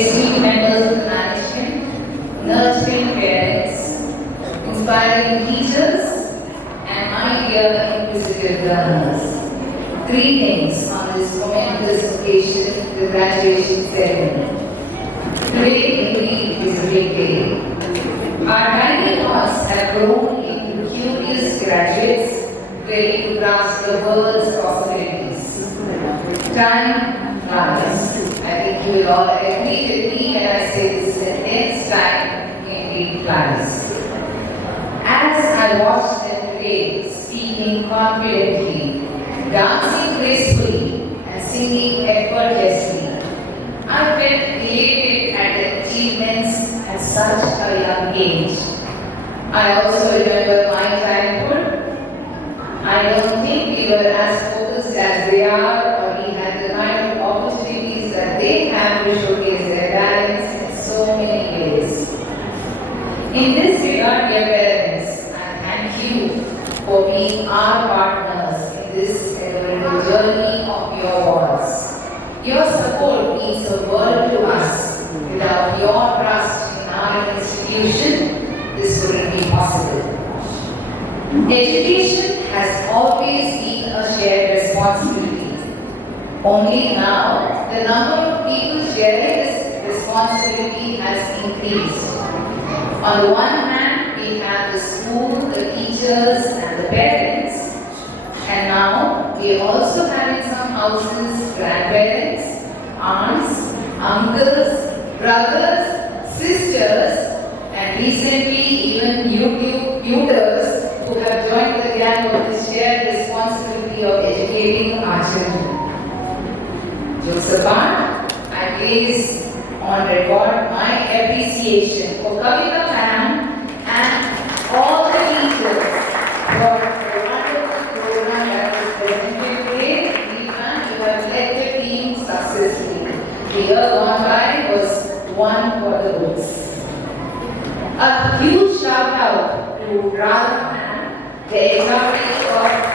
esteemed members of the management, nurturing parents, inspiring teachers, and my dear inquisitive learners. Greetings on this momentous occasion, the graduation ceremony. Today indeed is a big day. Our tiny hearts have grown into curious graduates ready to grasp the world's possibilities. Time flies. I think you will all agree with me when I say this sentence, time indeed flies. As I watched them today speaking confidently, dancing gracefully, and singing effortlessly, I felt elated at their achievements at such a young age. I also remember my childhood. I don't think we were as focused as they are, or we had the kind of opportunities that they have to showcase their talents in so many ways. In this regard, dear parents, I thank you for being our partners in this incredible journey of your walls. Your support means the world to us. Without your trust in our institution, this wouldn't be possible. Education has always been a shared responsibility. Only now, the number of people sharing this responsibility has increased. On the one hand, we have the school, the teachers, and the parents. And now, we also have in some houses grandparents, aunts, uncles, brothers, sisters, and recently even YouTube tutors who have joined the gang of this shared responsibility of educating our children. Jokes apart, I place on record my appreciation for Kavita ma'am and all the teachers for the wonderful program that was presented today. Rita, you have led the team successfully. The year gone by was one for the books. A huge shout out to Radha ma'am, the executive of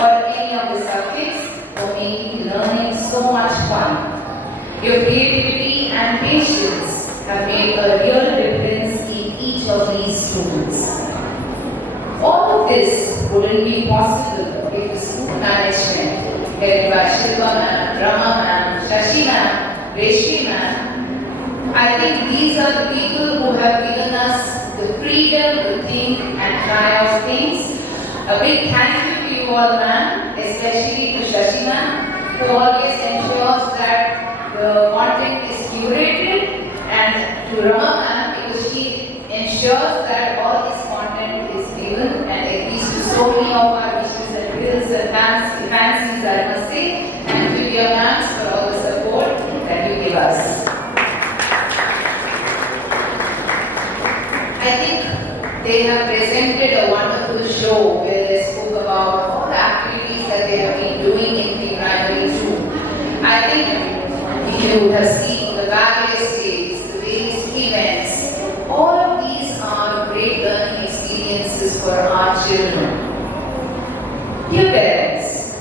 or any of the subjects for making learning so much fun. Your creativity and patience have made a real difference in each of these students. All of this wouldn't be possible if the school management, headed by Shilpa ma'am, Rama ma'am, Shashi ma'am, Reshmi ma'am, I think these are the people who have given us the freedom to think and try out things. A big thank you to you all, ma'am, especially to Shashi ma'am, who always ensures that the content is curated, and to Rama ma'am, because she ensures that all this content is given and agrees to so many of our wishes and wills and fancies, I must say, and to your ma'ams for all the support that you give us. I think they have presented a wonderful show where they spoke about all the activities that they have been doing in pre-primary too. I think you would have seen the various days, the various events. All of these are great learning experiences for our children. Dear parents,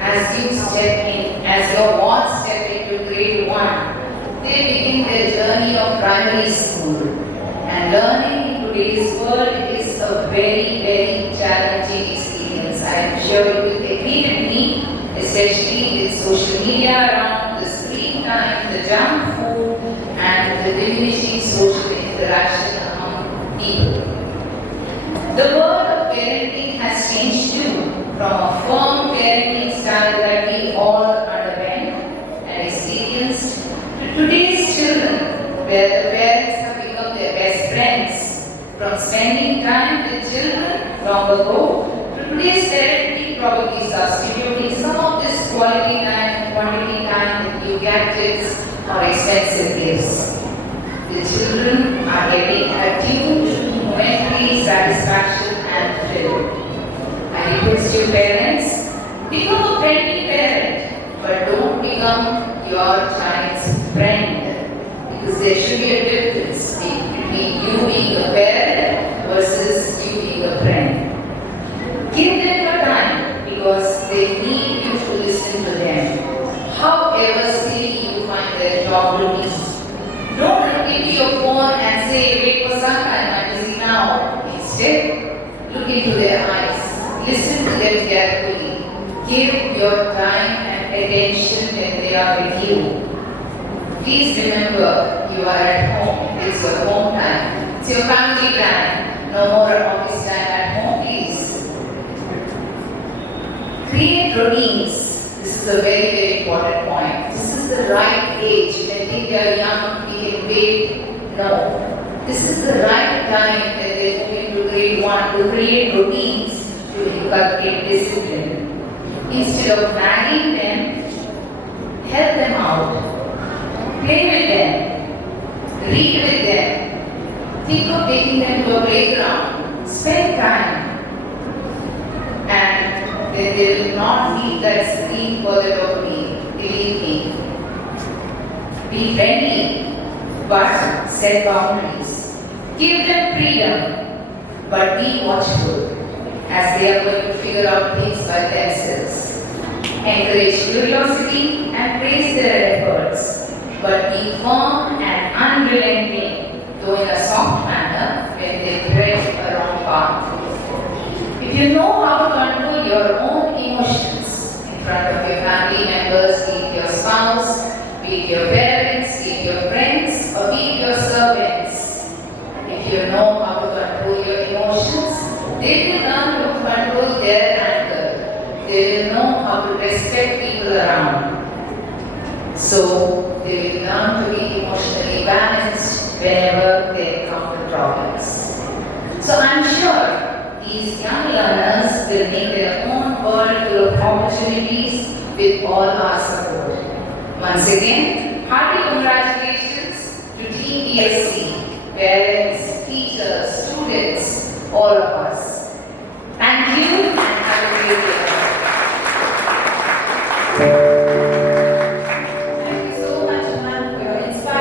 as you step in, as your wards step into grade 1, they begin their journey of primary school. And learning in today's world is a very, very challenging experience. I am sure you will agree with me, especially with social media around, the screen time, the junk food, and the diminishing social interaction among people. The world of parenting has changed too, from a firm parenting style that we all underwent and experienced to today's children, where the parents have become their best friends. From spending time with children long ago to today's parenting probably substituting some of this quality time and quantity time with new gadgets or expensive gifts. The children are getting attuned to momentary satisfaction and thrill. I request you parents, become a friendly parent, but don't become your child's friend. Because there should be a difference between you being a parent versus you being a friend. Give them your time. they need you to listen to them. However silly you find their job duties. Don't look into your phone and say, wait for some time, I'm busy now. Instead, look into their eyes. Listen to them carefully. Give your time and attention when they are with you. Please remember, you are at home. It's your home time. It's your family time. No more office time at home, please. Create routines. This is a very, very important point. This is the right age. When they are young, we can wait. No. This is the right time when they move into grade 1 to create routines to inculcate discipline. Instead of nagging them, help them out. Play with them. Read with them. Think of taking them to a playground. Spend time. And then they will not need that screen for the dopamine. Believe me. Be friendly, but set boundaries. Give them freedom, but be watchful as they are going to figure out things by themselves. Encourage curiosity and praise their efforts, but be firm and unrelenting, though in a soft manner when they tread a wrong path. If you know how to control your own emotions in front of your family members, be it your spouse, be it your parents, be it your friends, or be it your servants, if you know how to control your emotions, they will learn to control their anger. They will know how to respect people around. So they will learn to be emotionally balanced whenever they encounter problems. So I'm sure these young learners will make their own world full of opportunities with all our support. Once again, hearty congratulations to Team BSc, parents, teachers, students, all of us.